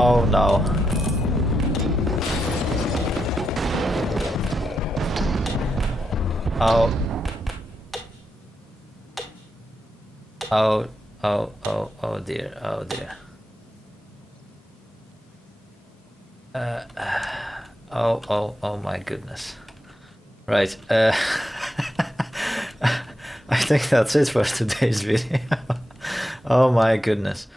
Oh no. Oh. Oh dear, oh dear. Oh my goodness. Right, I think that's it for today's video. Oh my goodness.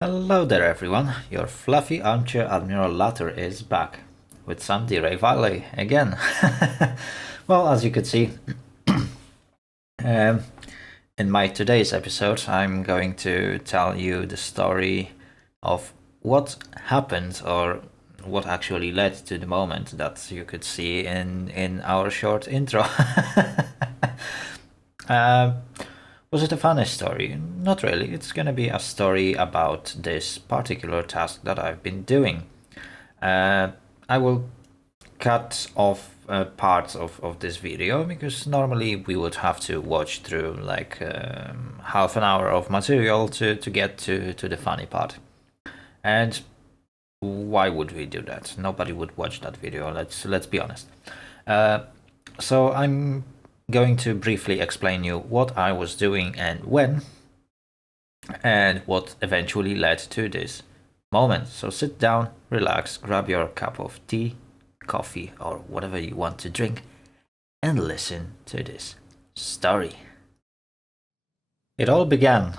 Hello there everyone, your fluffy armchair Admiral Latter is back with some Derail Valley again. Well, as you could see, in my today's episode I'm going to tell you the story of what happened, or what actually led to the moment that you could see in our short intro. Was it a funny story? Not really. It's gonna be a story about this particular task that I've been doing. I will cut off parts of this video because normally we would have to watch through like half an hour of material to get to the funny part. And why would we do that? Nobody would watch that video, let's be honest. So I'm going to briefly explain you what I was doing and when, and what eventually led to this moment. So sit down, relax, grab your cup of tea, coffee, or whatever you want to drink, and listen to this story. It all began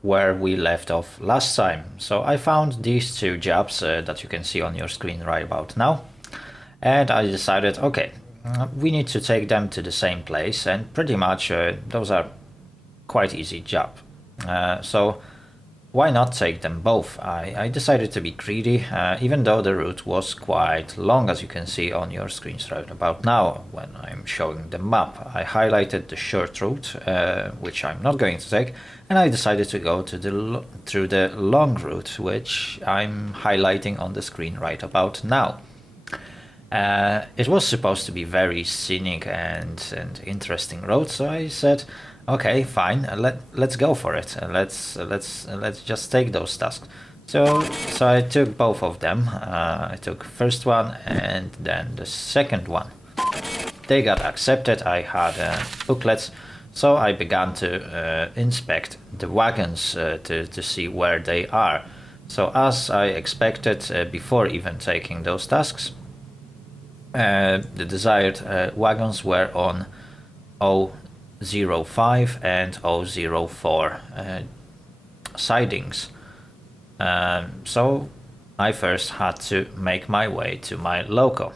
where we left off last time. So I found these two jobs that you can see on your screen right about now, and I decided, okay, we need to take them to the same place, and pretty much those are quite easy job. So why not take them both? I decided to be greedy, even though the route was quite long, as you can see on your screens right about now when I'm showing the map. I highlighted the short route, which I'm not going to take, and I decided to go to through the long route, which I'm highlighting on the screen right about now. It was supposed to be very scenic and interesting road, so I said, okay, fine, let's go for it. Let's just take those tasks. So I took both of them. I took first one and then the second one. They got accepted. I had booklets, so I began to inspect the wagons to see where they are. So as I expected, before even taking those tasks, the desired wagons were on 005 and 004 sidings. So I first had to make my way to my loco.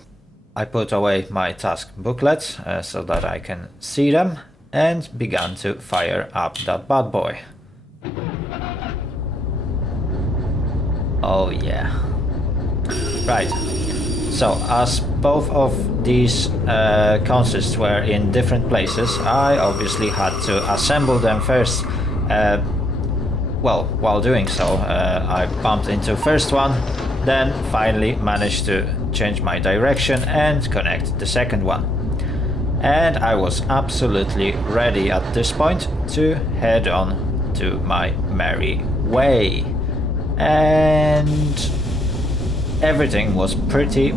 I put away my task booklets so that I can see them, and began to fire up that bad boy. Oh yeah. Right. So as both of these consists were in different places, I obviously had to assemble them first. Well, while doing so, I bumped into first one, then finally managed to change my direction and connect the second one. And I was absolutely ready at this point to head on to my merry way. And everything was pretty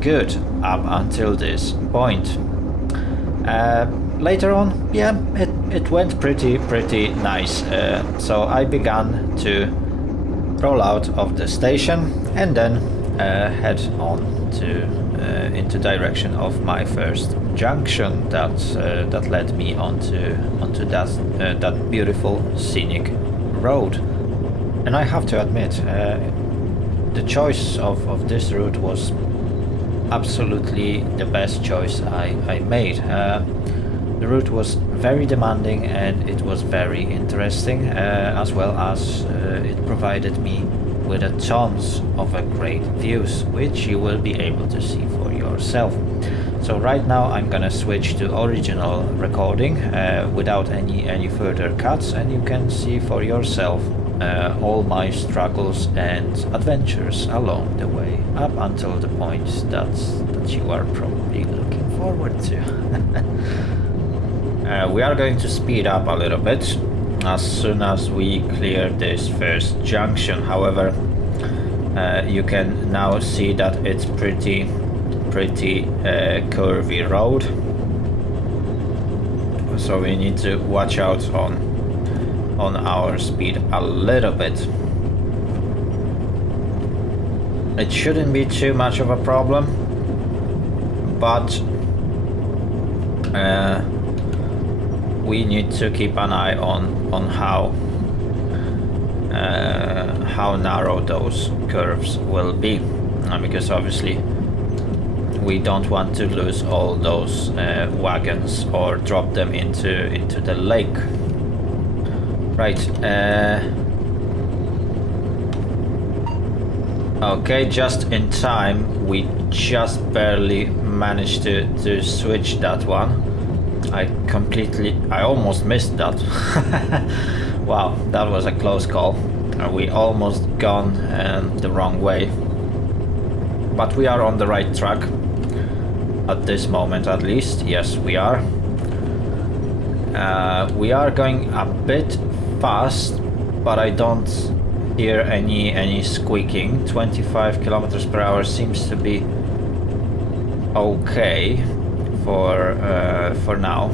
good up until this point. Later on, yeah, it went pretty nice. So I began to roll out of the station and then head on to into direction of my first junction that led me onto that beautiful scenic road. And I have to admit, the choice of this route was absolutely the best choice I made. The route was very demanding and it was very interesting, as well as it provided me with a tons of great views, which you will be able to see for yourself. So right now I'm gonna switch to original recording without any further cuts, and you can see for yourself all my struggles and adventures along the way up until the point that you are probably looking forward to. We are going to speed up a little bit as soon as we clear this first junction. However, you can now see that it's pretty curvy road, so we need to watch out on our speed a little bit. It shouldn't be too much of a problem, but we need to keep an eye on how narrow those curves will be, because obviously we don't want to lose all those wagons or drop them into the lake. Right. Okay, just in time. We just barely managed to switch that one. I almost missed that. Wow, that was a close call. We almost gone the wrong way. But we are on the right track. At this moment, at least. Yes, we are. We are going a bit fast, but I don't hear any squeaking. 25 kilometers per hour seems to be okay for now.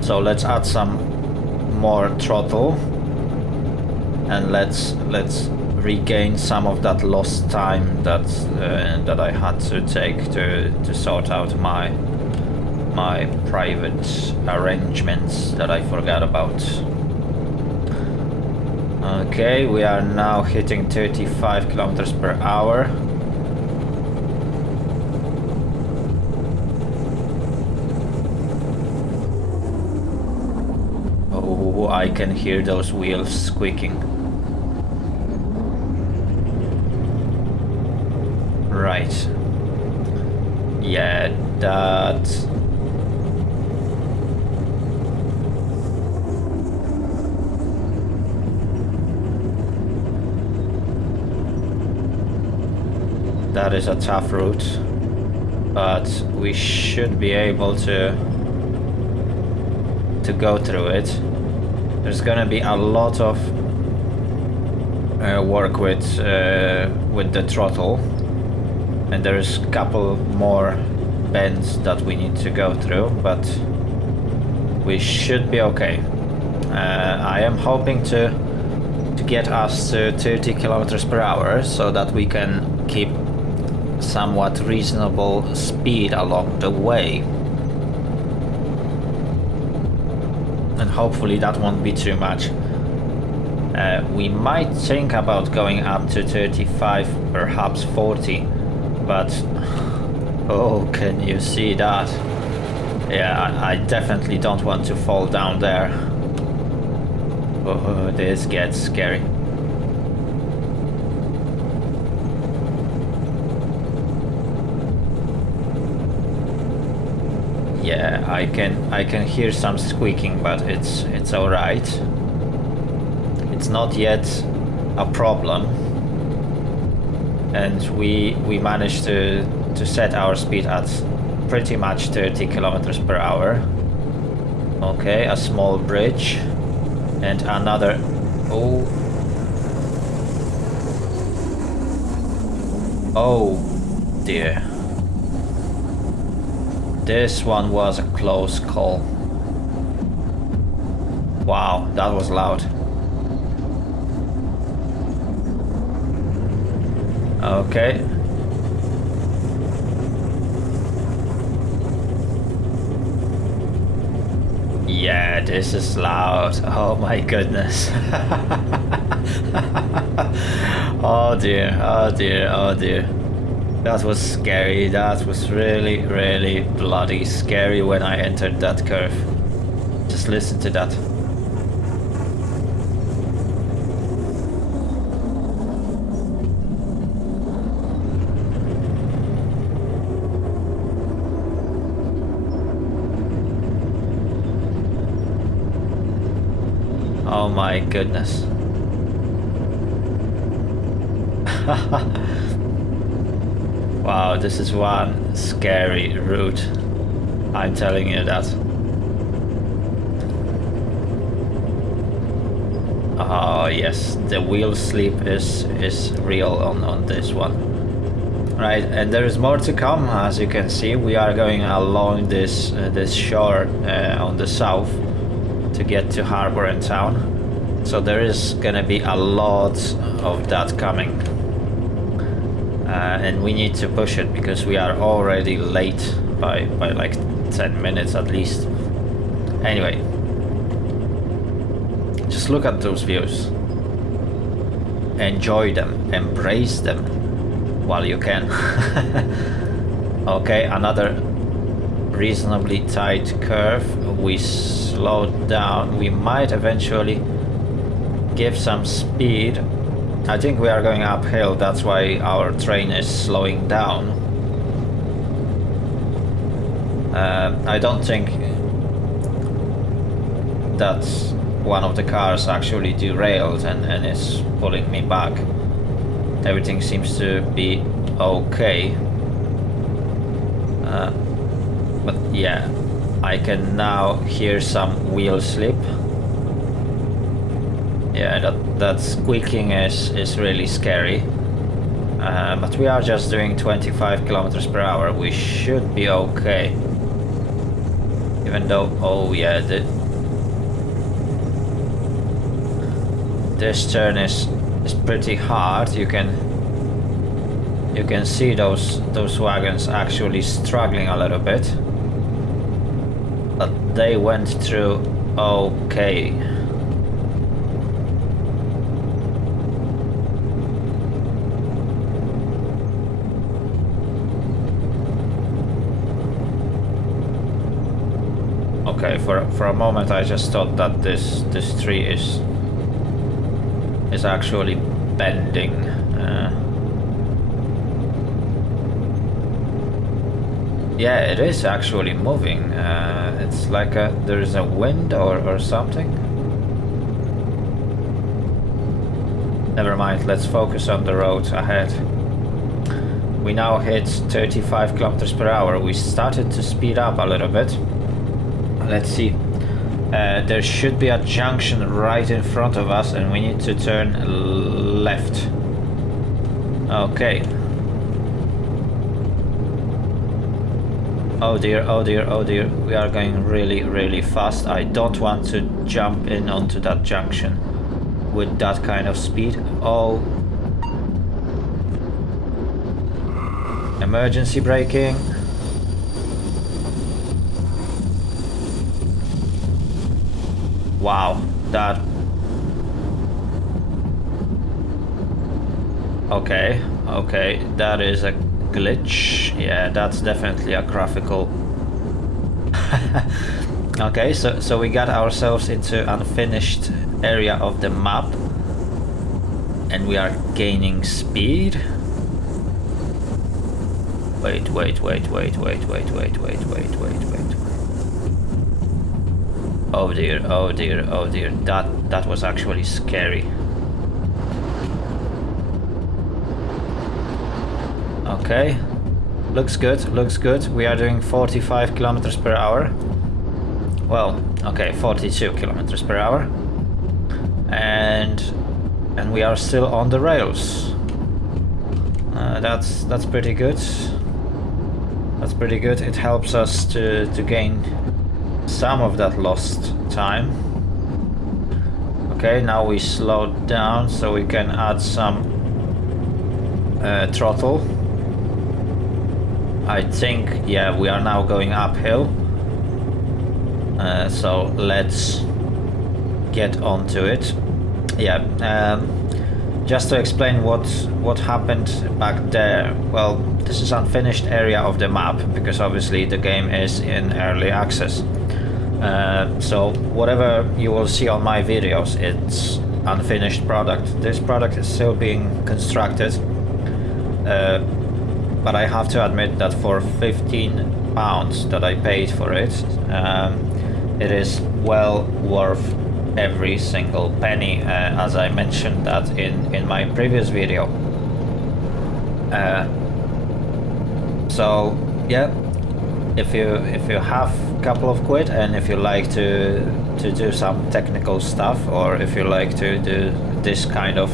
So let's add some more throttle, and let's regain some of that lost time that I had to take to sort out my private arrangements that I forgot about. Okay, we are now hitting 35 kilometers per hour. Oh, I can hear those wheels squeaking. Right. Yeah, that is a tough route, but we should be able to go through it. There's gonna be a lot of work with the throttle, and there's a couple more bends that we need to go through, but we should be okay. I am hoping to get us to 30 kilometers per hour so that we can keep somewhat reasonable speed along the way, and hopefully that won't be too much. We might think about going up to 35, perhaps 40, but oh, can you see that? Yeah, I definitely don't want to fall down there. Oh, this gets scary. Yeah, I can hear some squeaking, but it's all right. It's not yet a problem, and we managed to set our speed at pretty much 30 kilometers per hour. Okay, a small bridge and another. Oh dear. This one was a close call. Wow, that was loud. Okay. Yeah, this is loud. Oh my goodness. Oh dear, oh dear, oh dear. That was scary. That was really, really bloody scary when I entered that curve. Just listen to that. Oh my goodness. Wow, this is one scary route. I'm telling you that. Oh yes, the wheel sleep is real on this one. Right, and there is more to come. As you can see, we are going along this shore on the south to get to harbor and town. So there is gonna be a lot of that coming. And we need to push it because we are already late by like 10 minutes at least. Anyway, just look at those views. Enjoy them, embrace them while you can. Okay, another reasonably tight curve. We slowed down. We might eventually give some speed. I think we are going uphill, that's why our train is slowing down. I don't think that one of the cars actually derailed and is pulling me back. Everything seems to be okay. But yeah, I can now hear some wheel slip. Yeah, that squeaking is really scary. But we are just doing 25 kilometers per hour. We should be okay. Even though, oh yeah, this turn is pretty hard. You can see those wagons actually struggling a little bit, but they went through okay. Okay, for a moment I just thought that this tree is actually bending. Yeah, it is actually moving. It's like there is a wind or something. Never mind, let's focus on the road ahead. We now hit 35 kilometers per hour. We started to speed up a little bit. Let's see. There should be a junction right in front of us and we need to turn left. Okay. Oh dear, oh dear, oh dear. We are going really, really fast. I don't want to jump in onto that junction with that kind of speed. Oh. Emergency braking. Wow, that... Okay, that is a glitch. Yeah, that's definitely a graphical... Okay, so we got ourselves into unfinished area of the map. And we are gaining speed. Wait. Oh dear, that was actually scary. Okay, looks good. We are doing 45 kilometers per hour. Well, okay, 42 kilometers per hour. And we are still on the rails. That's pretty good. That's pretty good. It helps us to gain some of that lost time. Okay, now we slowed down so we can add some throttle. I think, yeah, we are now going uphill. So let's get onto it. Yeah, just to explain what happened back there. Well, this is unfinished area of the map because obviously the game is in early access. So whatever you will see on my videos, it's unfinished product. This product is still being constructed, but I have to admit that for £15 that I paid for it, it is well worth every single penny, as I mentioned that in my previous video. So yeah, if you have a couple of quid and if you like to do some technical stuff, or if you like to do this kind of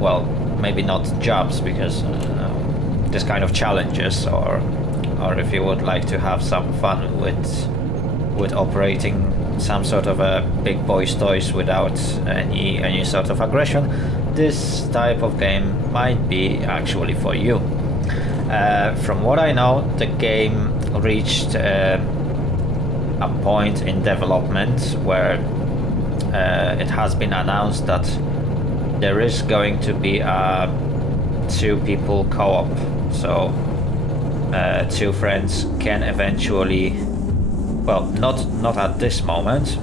well, maybe not jobs, because this kind of challenges, or if you would like to have some fun with operating some sort of a big boys toys without any sort of aggression, this type of game might be actually for you. From what I know, the game reached a point in development where it has been announced that there is going to be a 2 people co-op, so 2 friends can eventually, well, not at this moment,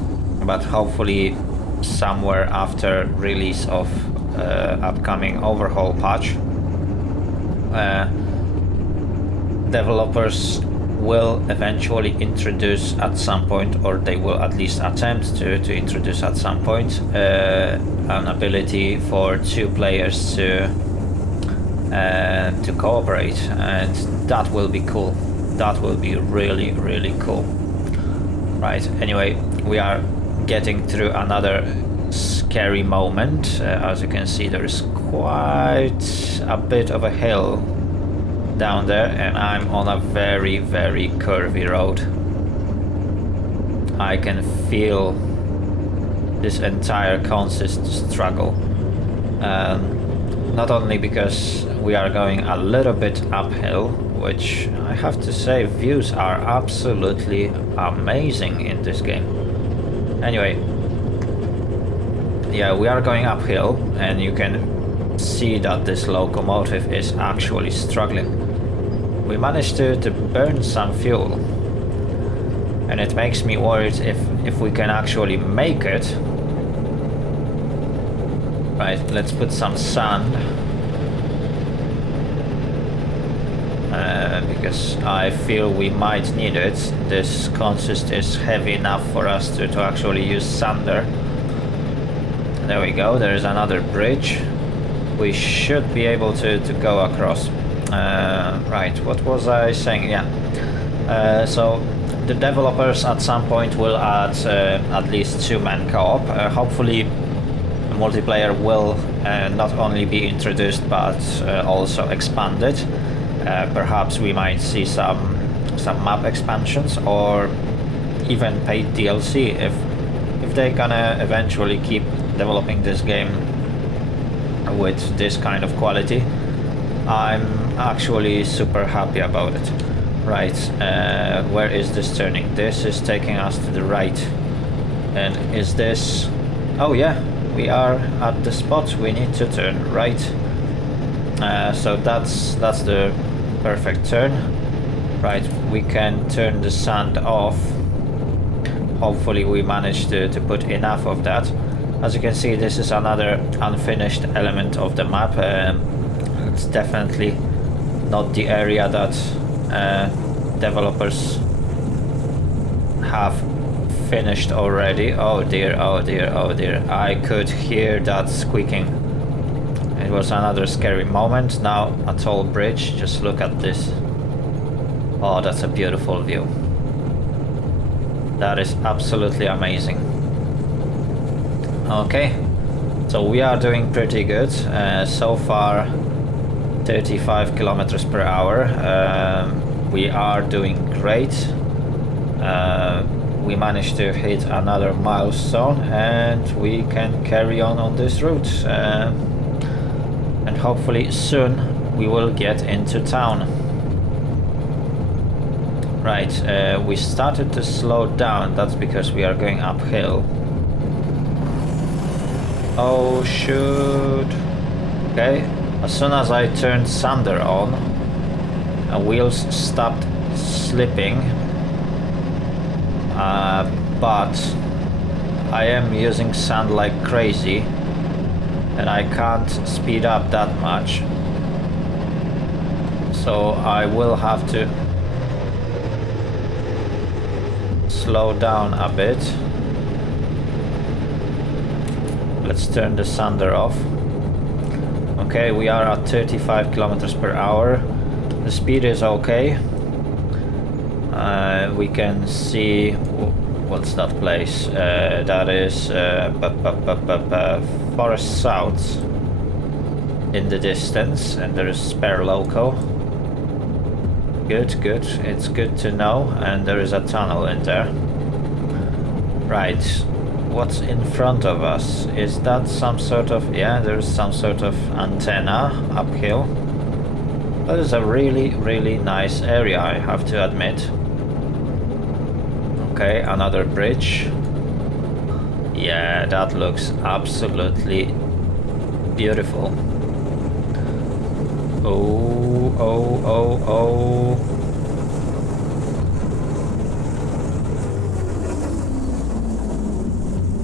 but hopefully somewhere after release of upcoming overhaul patch, developers will eventually introduce at some point, or they will at least attempt to introduce at some point, an ability for 2 players to cooperate, and that will be cool. That will be really, really cool. Right, anyway, we are getting through another scary moment. As you can see, there is quite a bit of a hill down there, and I'm on a very, very curvy road. I can feel this entire consist struggle. Not only because we are going a little bit uphill, which I have to say, views are absolutely amazing in this game. Anyway, yeah, we are going uphill, and you can see that this locomotive is actually struggling. We managed to burn some fuel, and it makes me worried if we can actually make it. Right, let's put some sand, because I feel we might need it. This consist is heavy enough for us to actually use sander. There we go, there's another bridge. We should be able to go across. Right, what was I saying? Yeah. So the developers at some point will add at least 2-man co-op. Hopefully multiplayer will not only be introduced, but also expanded. Perhaps we might see some map expansions, or even paid DLC if they're gonna eventually keep developing this game with this kind of quality. I'm actually super happy about it. Right, where is this turning? This is taking us to the right. And is this... oh yeah, we are at the spot we need to turn, right? So that's the perfect turn. Right, we can turn the sand off. Hopefully we manage to put enough of that. As you can see, this is another unfinished element of the map. It's definitely not the area that developers have finished already. Oh dear, oh dear, oh dear. I could hear that squeaking. It was another scary moment. Now a tall bridge, just look at this. Oh, that's a beautiful view. That is absolutely amazing. Okay, so we are doing pretty good. So far 35 kilometers per hour. We are doing great. We managed to hit another milestone, and we can carry on this route. And hopefully soon we will get into town. Right, we started to slow down. That's because we are going uphill. Oh shoot. Okay, as soon as I turned sander on, wheels stopped slipping. But I am using sand like crazy, and I can't speed up that much. So I will have to slow down a bit. Let's turn the sander off. Okay, we are at 35 kilometers per hour. the speed is okay. We can see what's that place? That is Forest South in the distance, and there is spare loco. Good, good. It's good to know, and there is a tunnel in there. Right. What's in front of us? Is that some sort of... yeah, there's some sort of antenna uphill. That is a really, really nice area, I have to admit. Okay, another bridge. Yeah, that looks absolutely beautiful. Oh, oh, oh, oh.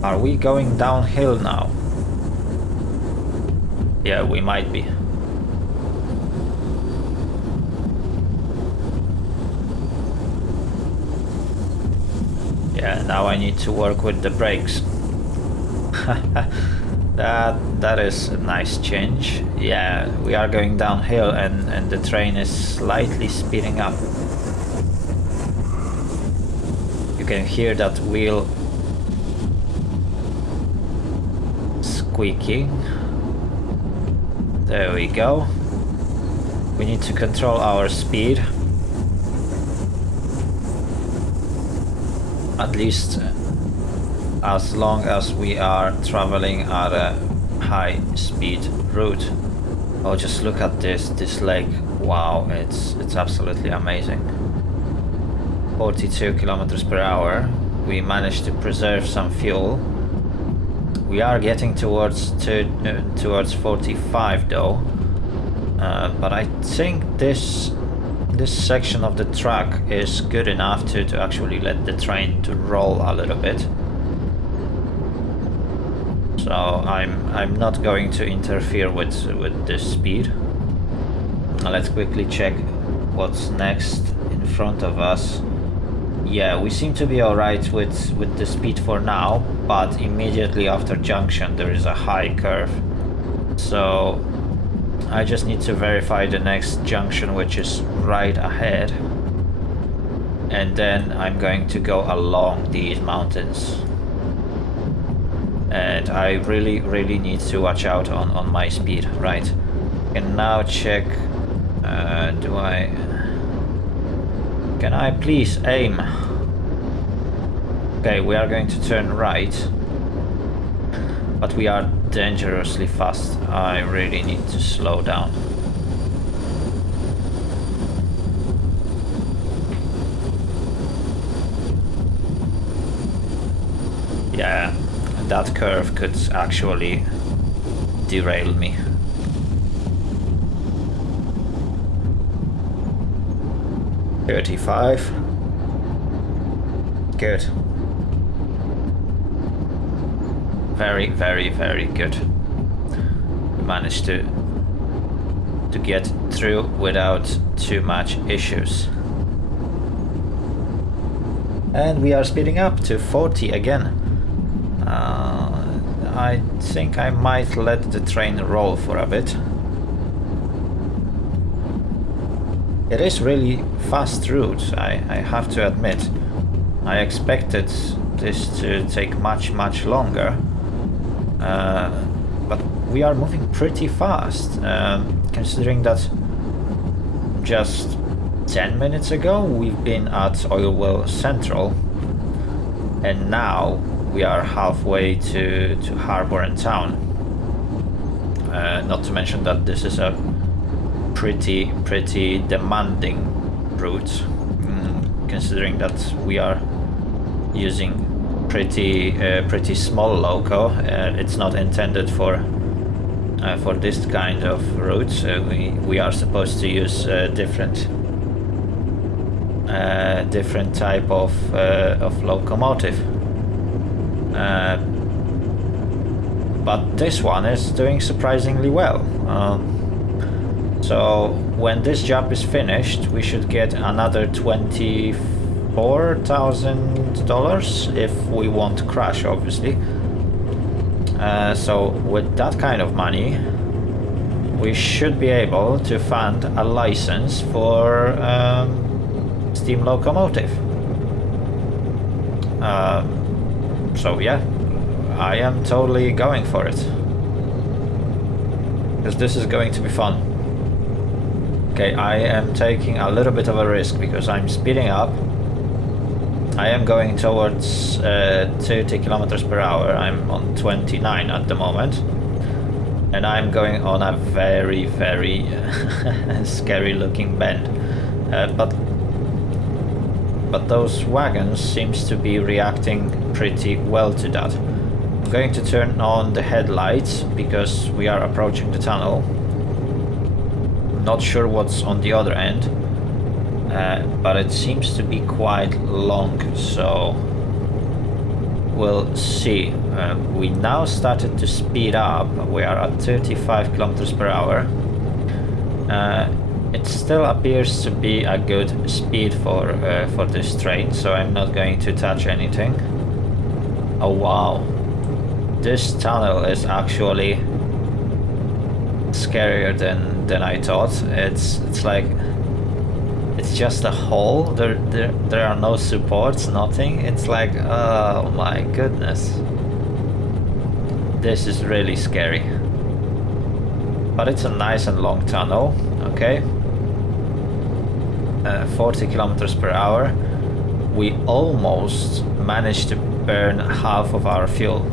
Are we going downhill now? Yeah, we might be. Yeah, now I need to work with the brakes. That is a nice change. Yeah, we are going downhill and the train is slightly speeding up. You can hear that wheel squeaking. There we go. We need to control our speed. At least as long as we are traveling at a high speed route. Oh, just look at this lake. Wow, it's absolutely amazing. 42 kilometers per hour. We managed to preserve some fuel. We are getting towards 45 though. But I think this section of the track is good enough to actually let the train to roll a little bit. So I'm not going to interfere with this speed. Now let's quickly check what's next in front of us. Yeah, we seem to be alright with the speed for now, but immediately after junction there is a high curve. So I just need to verify the next junction, which is right ahead. And then I'm going to go along these mountains. And I really, really need to watch out on my speed. Right. And now check... Can I please aim? Okay, we are going to turn right. But we are dangerously fast. I really need to slow down. Yeah, that curve could actually derail me. $35. Good. Very, very, very good. We managed to get through without too much issues. And we are speeding up to 40 again. I think I might let the train roll for a bit. It is really fast route, I have to admit. I expected this to take much, much longer. But we are moving pretty fast, considering that just 10 minutes ago we've been at Oil Well Central, and now we are halfway to Harbour and Town. Not to mention that this is a pretty demanding route, considering that we are using pretty small loco. It's not intended for this kind of route. We are supposed to use different type of locomotive. But this one is doing surprisingly well. So when this job is finished, we should get another $24,000 if we won't crash, obviously. So with that kind of money, we should be able to fund a license for steam locomotive. So yeah, I am totally going for it, because this is going to be fun. Okay, I am taking a little bit of a risk because I'm speeding up. I am going towards 30 kilometers per hour. I'm on 29 at the moment. And I'm going on a very, very scary looking bend. But those wagons seems to be reacting pretty well to that. I'm going to turn on the headlights because we are approaching the tunnel. Not sure what's on the other end, but it seems to be quite long, so we'll see. We now started to speed up. We are at 35 kilometers per hour. It still appears to be a good speed for this train, so I'm not going to touch anything. Oh wow, this tunnel is actually scarier than I thought. It's like it's just a hole. There are no supports, nothing. It's like, oh my goodness, this is really scary. But it's a nice and long tunnel. Okay. 40 kilometers per hour. We almost managed to burn half of our fuel.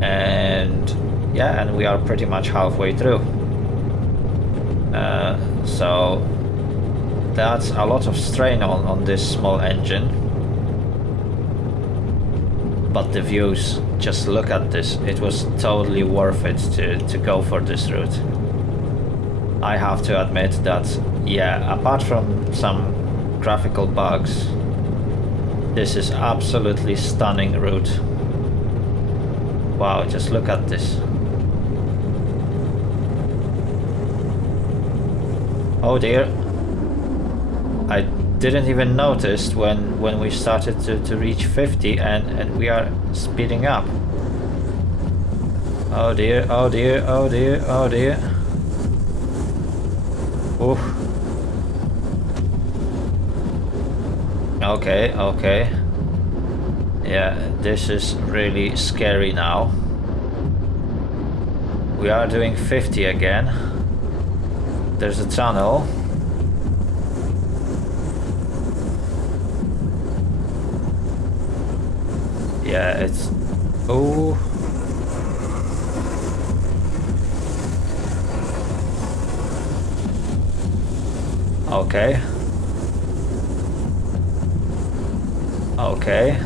And yeah, and we are pretty much halfway through. So that's a lot of strain on this small engine. But the views, just look at this. It was totally worth it to go for this route. I have to admit that, yeah, apart from some graphical bugs, this is absolutely stunning route. Wow, just look at this. Oh dear. I didn't even notice when we started to reach 50 and we are speeding up. Oh dear, oh dear, oh dear, oh dear. Oof. Okay, okay. Yeah, this is really scary now. We are doing 50 again. There's a tunnel. Yeah, it's... Oh. Okay. Okay.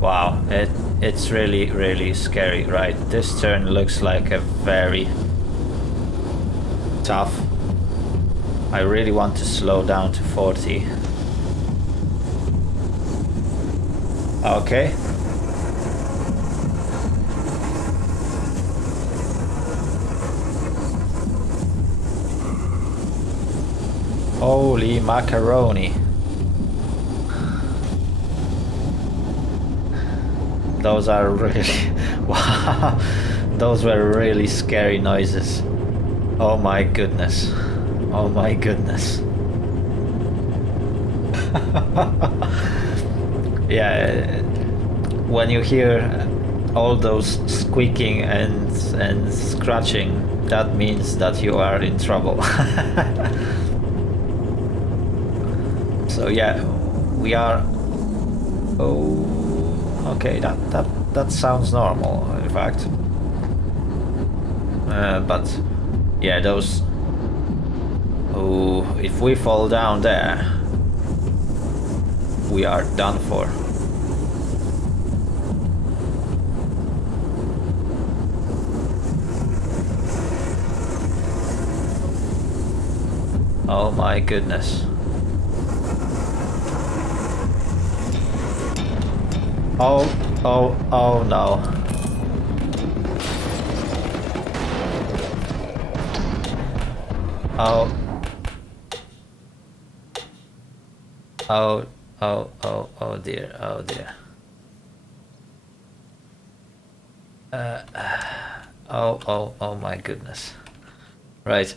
Wow, it's really, really scary, right? This turn looks like a very tough. I really want to slow down to 40. Okay. Holy macaroni. Those are really... wow. Those were really scary noises. Oh my goodness. Oh my goodness. Yeah, when you hear all those squeaking and scratching, that means that you are in trouble. So yeah, we are... Oh, okay, that sounds normal, in fact. But yeah, those... Oh, if we fall down there, we are done for. Oh my goodness. Oh, oh, oh no. Oh. Oh, oh, oh, oh dear, oh dear. Oh my goodness. Right.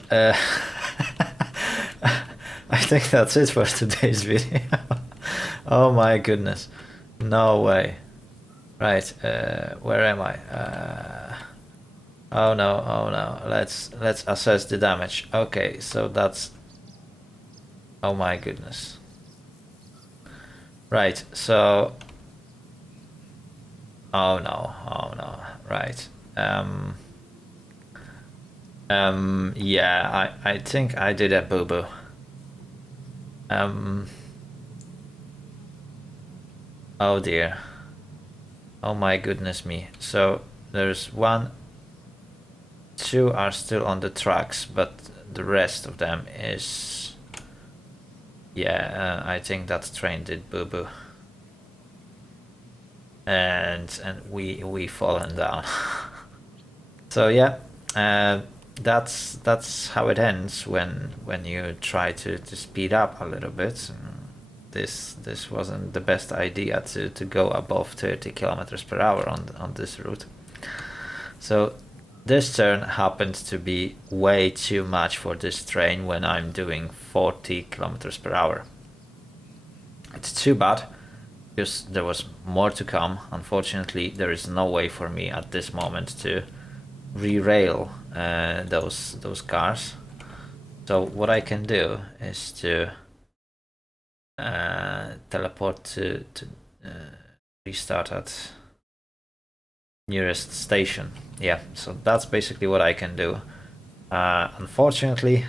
I think that's it for today's video. Oh my goodness. No way. Right. Where am I? Oh no. Let's assess the damage. Okay, so that's... Oh my goodness. Right, so... Oh no. Right. Yeah, I think I did a boo-boo. Oh dear. Oh my goodness me. So there's 1, 2 are still on the tracks, but the rest of them is... Yeah, I think that train did boo-boo. And we fallen down. So yeah, that's how it ends when you try to speed up a little bit. This wasn't the best idea to go above 30 kilometers per hour on this route. So this turn happened to be way too much for this train when I'm doing 40 kilometers per hour. It's too bad, because there was more to come. Unfortunately, there is no way for me at this moment to derail those cars. So what I can do is to teleport to restart at nearest station. Yeah, so that's basically what I can do. Unfortunately,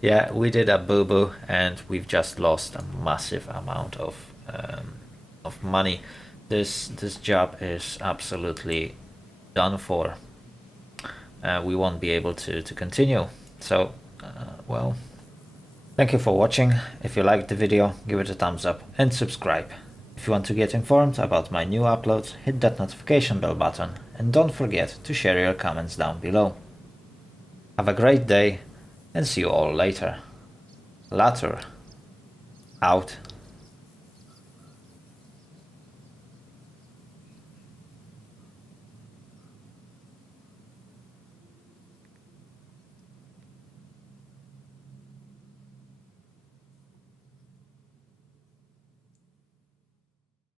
yeah, we did a boo-boo and we've just lost a massive amount of money. This job is absolutely done for. We won't be able to continue. So, well, thank you for watching. If you liked the video, give it a thumbs up and subscribe. If you want to get informed about my new uploads, hit that notification bell button and don't forget to share your comments down below. Have a great day and see you all later. Later. Out.